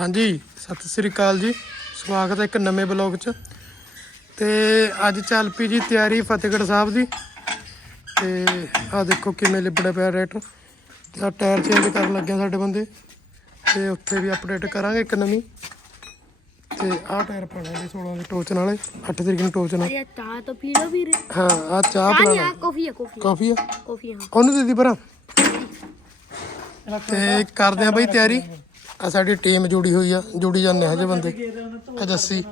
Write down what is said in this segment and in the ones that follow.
ਹਾਂਜੀ ਸਤਿ ਸ੍ਰੀ ਅਕਾਲ ਜੀ। ਸਵਾਗਤ ਹੈ ਇੱਕ ਨਵੇਂ ਬਲੌਗ 'ਚ। ਤੇ ਅੱਜ ਚੱਲ ਪਈ ਜੀ ਤਿਆਰੀ ਫਤਿਹਗੜ੍ਹ ਸਾਹਿਬ ਦੀ। ਤੇ ਆ ਦੇਖੋ ਕਿਵੇਂ ਲਿਬੜਾ ਪਿਆ ਰੈਟਰ ਤੇ ਆ ਟਾਇਰ ਚੇਂਜ ਕਰਨ ਲੱਗੇ ਆ ਸਾਡੇ ਬੰਦੇ। ਤੇ ਉੱਥੇ ਵੀ ਅਪਡੇਟ ਕਰਾਂਗੇ ਇੱਕ ਨਵੀਂ। ਤੇ ਆਹ ਟਾਇਰ ਪਾਣਾ ਜੀ 16 ਦੇ ਟੋਚਨ ਵਾਲੇ 8 ਤਰੀਕ ਨੂੰ ਟੋਚਨ ਆ। ਅਰੇ ਚਾਹ ਤਾਂ ਪੀ ਲਓ ਵੀਰ। ਹਾਂ ਆ ਚਾਹ ਬਣਾ ਆ ਕਾਫੀ ਆ। ਕਾਫੀ ਕਾਫੀ ਆ? ਕਾਫੀ ਹਾਂ। ਉਹਨੂੰ ਦੇ ਦੀ ਭਰਾ। ਤੇ ਕਰਦੇ ਆ ਬਈ ਤਿਆਰੀ। ਆ ਸਾਡੀ ਟੀਮ ਜੁੜੀ ਹੋਈ ਆ ਜੁੜੀ ਜਾਂਦੇ ਹਜੇ ਬੰਦੇ। ਆ ਜੱਸੀ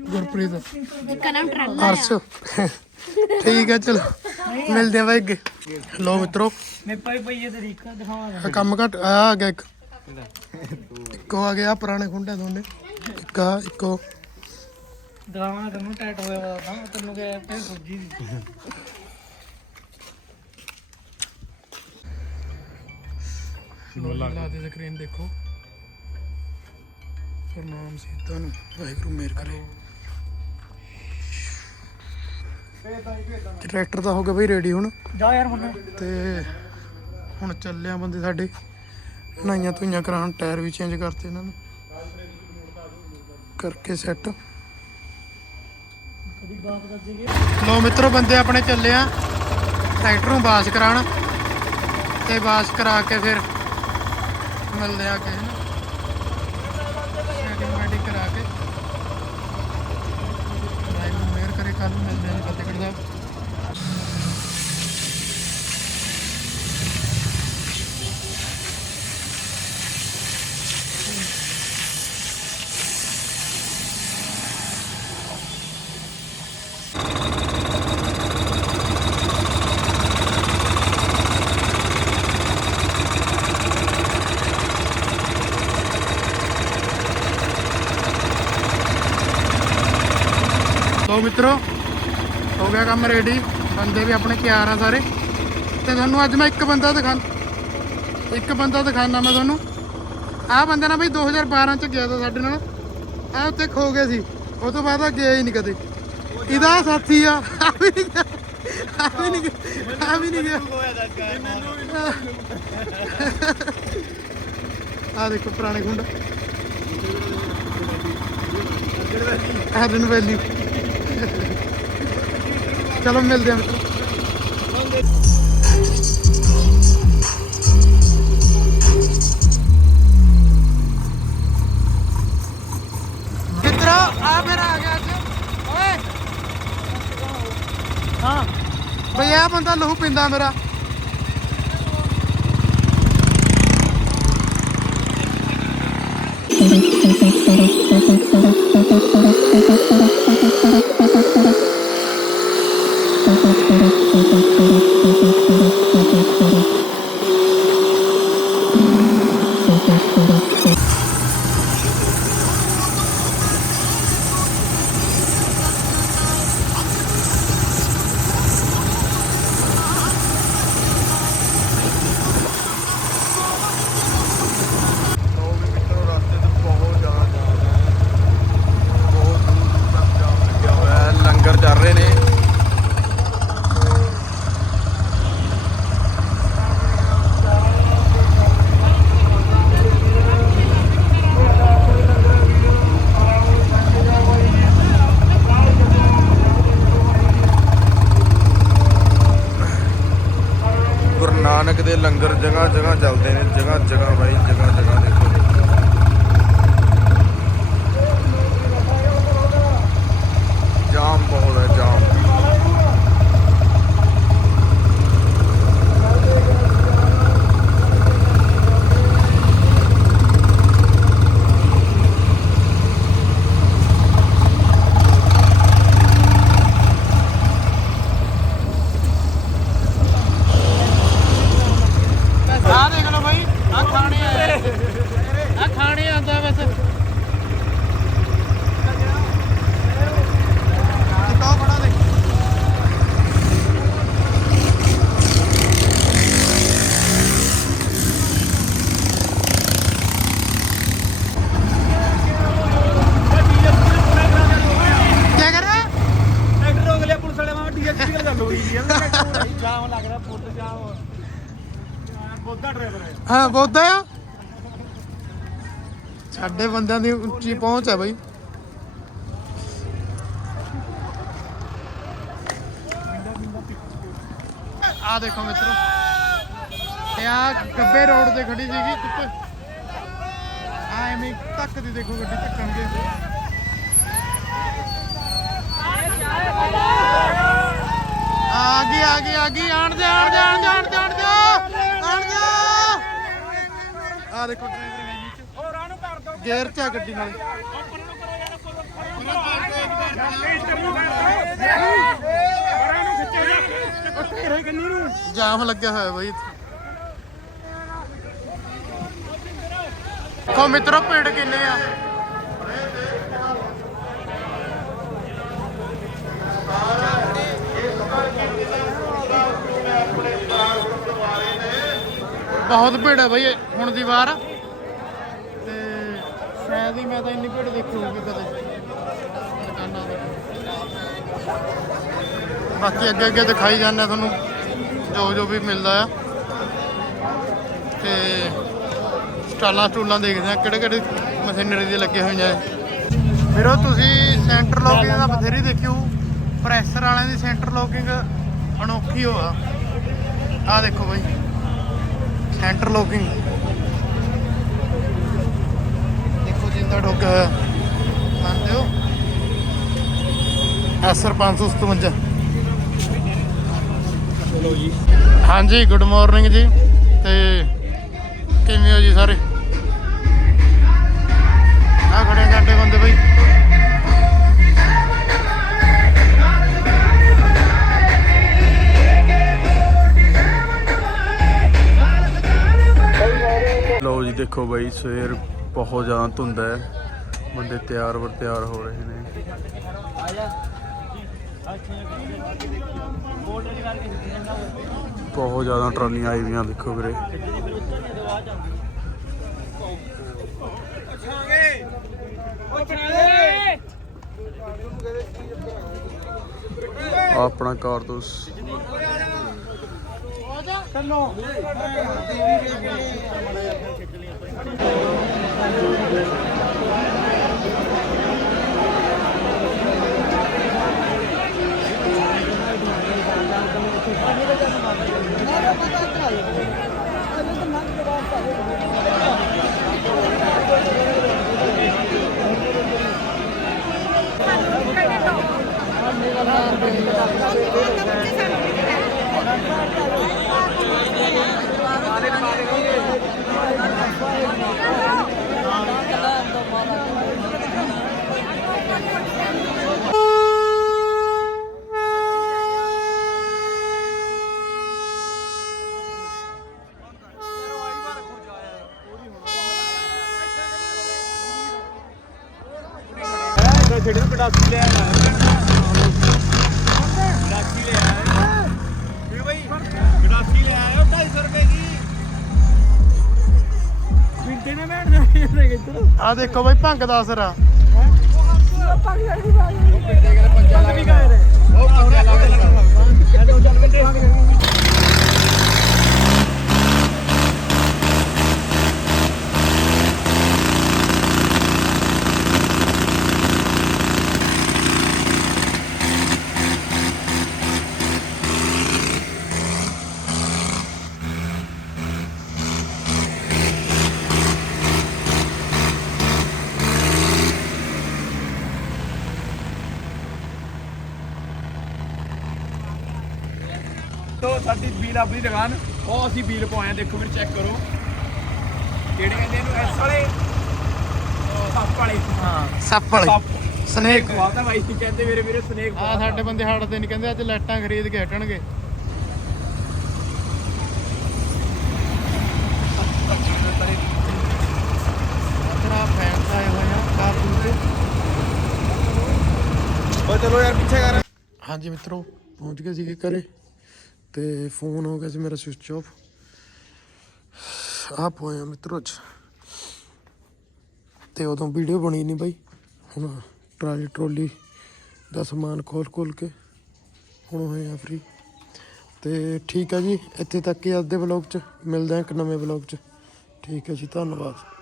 ਗੁਰਪ੍ਰੀਤ। ਹਰਸ਼। ਠੀਕ ਹੈ ਚਲੋ। ਮਿਲਦੇ ਆ ਬਾਈ ਅੱਗੇ। ਲੋ ਮਿੱਤਰੋ। ਮੈਂ ਪਾਈ ਪਈ ਇਹ ਤਰੀਕਾ ਦਿਖਾਵਾਂਗਾ ਕੰਮ ਘਟ ਆ ਆ ਗਿਆ ਇੱਕ। ਇੱਕੋ ਆ ਗਿਆ ਪੁਰਾਣੇ ਖੁੰਡੇ ਦੋਨੇ। ਇੱਕ ਆ ਇੱਕੋ ਦਿਖਾਵਾਂਗਾ ਤੈਨੂੰ ਟੈਟ ਹੋਇਆ ਵਾ ਤਾਂ। ਤੈਨੂੰ ਕਿ ਪੈ ਸੋਜੀ ਦੀ। ਲੋ ਲਾ ਦੇ ਸਕਰੀਨ ਦੇਖੋ। ਸਰਨਾਮ ਸੀਤਾ ਨੂੰ ਵਾਹਿਗੁਰੂ ਮੇਰ ਕਰੇ। ਟਰੈਕਟਰ ਤਾਂ ਹੋ ਗਿਆ ਬਈ ਰੈਡੀ ਹੁਣ। ਜਾ ਯਾਰ ਮੁੰਡਾ। ਤੇ ਹੁਣ ਚੱਲਿਆ ਬੰਦੇ ਸਾਡੇ। ਨਾਈਆਂ ਧੁਈਆਂ ਕਰਾਉਣ ਟਾਇਰ ਵੀ ਚੇਂਜ ਕਰਤੇ ਇਹਨਾਂ ਨੇ। ਕਰਕੇ ਸੈੱਟ ਲੋ ਮਿੱਤਰੋ ਬੰਦੇ ਆਪਣੇ ਚੱਲੇ ਆ। ਟਰੈਕਟਰ ਨੂੰ ਵਾਸ਼ ਕਰਾਉਣ। ਤੇ ਵਾਸ਼ ਕਰਾ ਕੇ ਫਿਰ ਮਿਲਦੇ ਆ ਕਿਸੇ ਨੂੰ ਸੈਟਿੰਗ ਮੈਟਿੰਗ ਕਰਾ ਕੇ। ਲਾਈਵ ਨੂੰ ਮਿਹਰ ਕਰੇ ਕੱਲ ਮਿਲਦੇ ਆ ਫਤਿਹਗੜ੍ਹ ਸਾਹਿਬ। ਲੋ ਮਿੱਤਰੋ, ਹੋ ਗਿਆ ਕੰਮ ਰੈਡੀ ਬੰਦੇ ਵੀ ਆਪਣੇ ਤਿਆਰ ਆ ਸਾਰੇ। ਤੇ ਤੁਹਾਨੂੰ ਅੱਜ ਮੈਂ ਇੱਕ ਬੰਦਾ ਦਿਖਾ ਇੱਕ ਬੰਦਾ ਦਿਖਾਣਾ ਮੈਂ ਤੁਹਾਨੂੰ। ਆਹ ਬੰਦਾ ਨਾ ਬਈ 2012 ਚ ਗਿਆ ਤਾਂ ਸਾਡੇ ਨਾਲ। ਆ ਉੱਤੇ ਖੋ ਗਿਆ ਸੀ, ਉਹ ਤੋਂ ਬਾਅਦ ਆ ਗਿਆ ਹੀ ਨਹੀਂ ਕਦੇ। ਇਹਦਾ ਸਾਥੀ ਆ ਆ ਵੀ ਨਹੀਂ ਗਿਆ ਆ ਵੀ ਨਹੀਂ ਗਿਆ ਆ ਵੀ ਨਹੀਂ ਗਿਆ। ਆ ਦੇਖੋ ਪੁਰਾਣੇ ਖੁੰਡ। ਆਦਨ ਵੈਲੀ ਚਲੋ ਮਿਲਦੇ ਹਾਂ। ਮਿੱਤਰੋ ਆ ਗਿਆ ਅੱਜ ਬਈ ਆ ਬੰਦਾ ਲਹੂ ਪਿੰਦਾ ਮੇਰਾ। ਉਹ よかったよかった。ਬੋਧਾ ਆ? ਸਾਡੇ ਬੰਦਿਆਂ ਦੀ ਉੱਚੀ ਪਹੁੰਚ ਹੈ ਬਈ। ਆ ਦੇਖੋ ਮਿੱਤਰੋ ਤੇ ਆ ਗੱਬੇ ਰੋਡ ਤੇ ਖੜੀ ਸੀਗੀ ਧੁੱਪ ਆ ਐਵੇਂ ਤੱਕ ਦੀ ਦੇਖੋ ਗੱਡੀ ਧੱਕਣਗੇ। ਆ ਗਈ ਆ ਗਈ ਆ ਗਈ ਆਣ ਆਣ ਦੇ ਆਣ ਦੇ ਆਣ ਦੇ ਆਣ ਦੇ ਆਣ ਦੇ ਆ ਦੇਖੋ ਡਰਾਈਵਰ ਹੈ ਨੀਚੇ। ਹੋਰ ਆਨੂੰ ਕਰ ਦੋ। ਗੇਅਰ ਚ ਆ ਗੱਡੀ ਨਾਲ। ਪਰਾਂ ਨੂੰ ਖਿੱਚੇ ਜਾ। ਘੇਰੇ ਕੰਨੀ ਨੂੰ ਜਾਮ ਲੱਗਿਆ ਹੋਇਆ ਬਈ ਦੇਖੋ ਮਿੱਤਰੋ ਭੀੜ ਕਿੰਨੇ ਆ। ਬਹੁਤ ਭੀੜ ਹੈ ਬਈ, ਹੁਣ ਦੀ ਵਾਰ। ਤੇ ਸ਼ਾਇਦ ਹੀ ਮੈਂ ਤਾਂ ਇੰਨੀ ਭੀੜ ਦੇਖੀ ਹੋਊਗੀ ਕਦੇ। ਦੁਕਾਨਾਂ ਤੇ। ਬਾਕੀ ਅੱਗੇ ਅੱਗੇ ਦਿਖਾਈ ਜਾਂਦੇ ਤੁਹਾਨੂੰ, ਜੋ ਜੋ ਵੀ ਮਿਲਦਾ ਆ। ਤੇ ਸਟਾਲਾਂ ਸਟੂਲਾਂ ਦੇਖਦੇ ਆ, ਕਿਹੜੇ ਕਿਹੜੇ ਮਸ਼ੀਨਰੀ ਦੇ ਲੱਗੇ ਹੋਈਆਂ ਆ ਵੀਰੋ, ਤੁਸੀਂ ਸੈਂਟਰ ਲੋਕਿੰਗ ਦਾ ਬਥੇਰੀ ਦੇਖਿਓ। ਪ੍ਰੈਸ਼ਰ ਵਾਲਿਆਂ ਦੀ ਸੈਂਟਰ ਲੋਕਿੰਗ ਅਨੋਖੀ ਹੋਆ ਆ। ਦੇਖੋ ਬਾਈ। Centre locking. ਦੇਖੋ ਜਿੰਦਾ ਠੋਕਿਆ ਹੋਇਆ ਮੰਨਦੇ ਹੋ? ਐਸਰ 557 ਚਲੋ ਜੀ। ਹਾਂਜੀ ਗੁੱਡ ਮਾਰਨਿੰਗ ਜੀ। ਤੇ ਕਿਵੇਂ ਹੋ ਜੀ ਸਾਰੇ? ਆ ਖੜੇ ਸਾਡੇ ਬੰਦੇ ਬਈ। ਦੇਖੋ ਬਾਈ, ਸਵੇਰ ਬਹੁਤ ਜ਼ਿਆਦਾ ਧੁੰਦ ਹੈ। ਬੰਦੇ ਤਿਆਰ ਵਰ ਤਿਆਰ ਹੋ ਰਹੇ ਨੇ। ਬਹੁਤ ਜ਼ਿਆਦਾ ਟਰਾਲੀਆਂ ਆਈ ਵੀਆਂ ਦੇਖੋ ਵੀਰੇ। ਉਹ ਬਣਾ ਦੇ ਆਪਣਾ ਕਾਰਤੂਸ ਕੰਨੋ ਹੈ ਜਿਹੜੇ ਨੂੰ ਕਡਾਸੀ ਲੈ ਆਇਆ। ਕਡਾਸੀ ਲੈ ਆਇਆ। ਵੀ ਬਈ? ਕਡਾਸੀ ਲੈ ਆਇਆ 250 ਰੁਪਏ ਦੀ। ਮਿੰਟੇ ਨੇ ਬੈਠ ਜਾਏ ਕਿੱਧਰ ਆ ਦੇਖੋ ਬਈ ਭੰਗ ਦਾ ਅਸਰ ਆ। ਪੰਜ ਵੀ ਉਹ ਪੰਜਾ ਚੱਲ। ਬੰਦੇ ਤੋ ਸਾਡੀ ਬੀਲ ਆਪਣੀ ਦੁਕਾਨ। ਉਹ ਅਸੀਂ ਬੀਲ ਪਵਾਏ ਆ ਦੇਖੋ ਵੀਰ ਚੈੱਕ ਕਰੋ। ਕਿਹੜੇ ਕਹਿੰਦੇ ਇਹਨੂੰ ਐਸ ਵਾਲੇ? ਸੱਪ ਵਾਲੇ। ਹਾਂ ਸੱਪ ਵਾਲੇ। ਸਨੇਕ। ਖਵਾਤਾ ਬਾਈ ਸੀ ਕਹਿੰਦੇ ਮੇਰੇ ਵੀਰੇ ਸਨੇਕ ਆ ਸਾਡੇ ਬੰਦੇ ਹਟਦੇ ਨਹੀਂ ਕਹਿੰਦੇ ਅੱਜ ਲਾਈਟਾਂ ਖਰੀਦ ਕੇ ਹਟਣਗੇ। ਚਲੋ ਯਾਰ ਪਿੱਛੇ ਕਰ। ਹਾਂਜੀ ਮਿੱਤਰੋ ਪਹੁੰਚ ਗਏ ਸੀਗੇ ਘਰੇ। ਤੇ ਫੋਨ ਹੋ ਗਿਆ ਜੀ ਮੇਰਾ ਸਵਿਚ ਆਫ। ਆਪ ਹੋਇਆ ਮਿੱਤਰੋ 'ਚ ਤੇ ਉਦੋਂ ਵੀਡੀਓ ਬਣੀ ਨਹੀਂ ਬਾਈ। ਹੁਣ ਟਰਾਲੀ ਟਰੋਲੀ ਦਾ ਸਮਾਨ ਖੋਲ ਖੋਲ ਕੇ ਹੁਣ ਹੋਏ ਆ ਫ੍ਰੀ ਤੇ ਠੀਕ ਆ ਜੀ, ਇੱਥੇ ਤੱਕ ਹੀ ਅੱਜ ਦੇ ਵਲੌਗ 'ਚ। ਮਿਲਦੇ ਹਾਂ ਇੱਕ ਨਵੇਂ ਵਲੌਗ 'ਚ। ਠੀਕ ਹੈ ਜੀ, ਧੰਨਵਾਦ।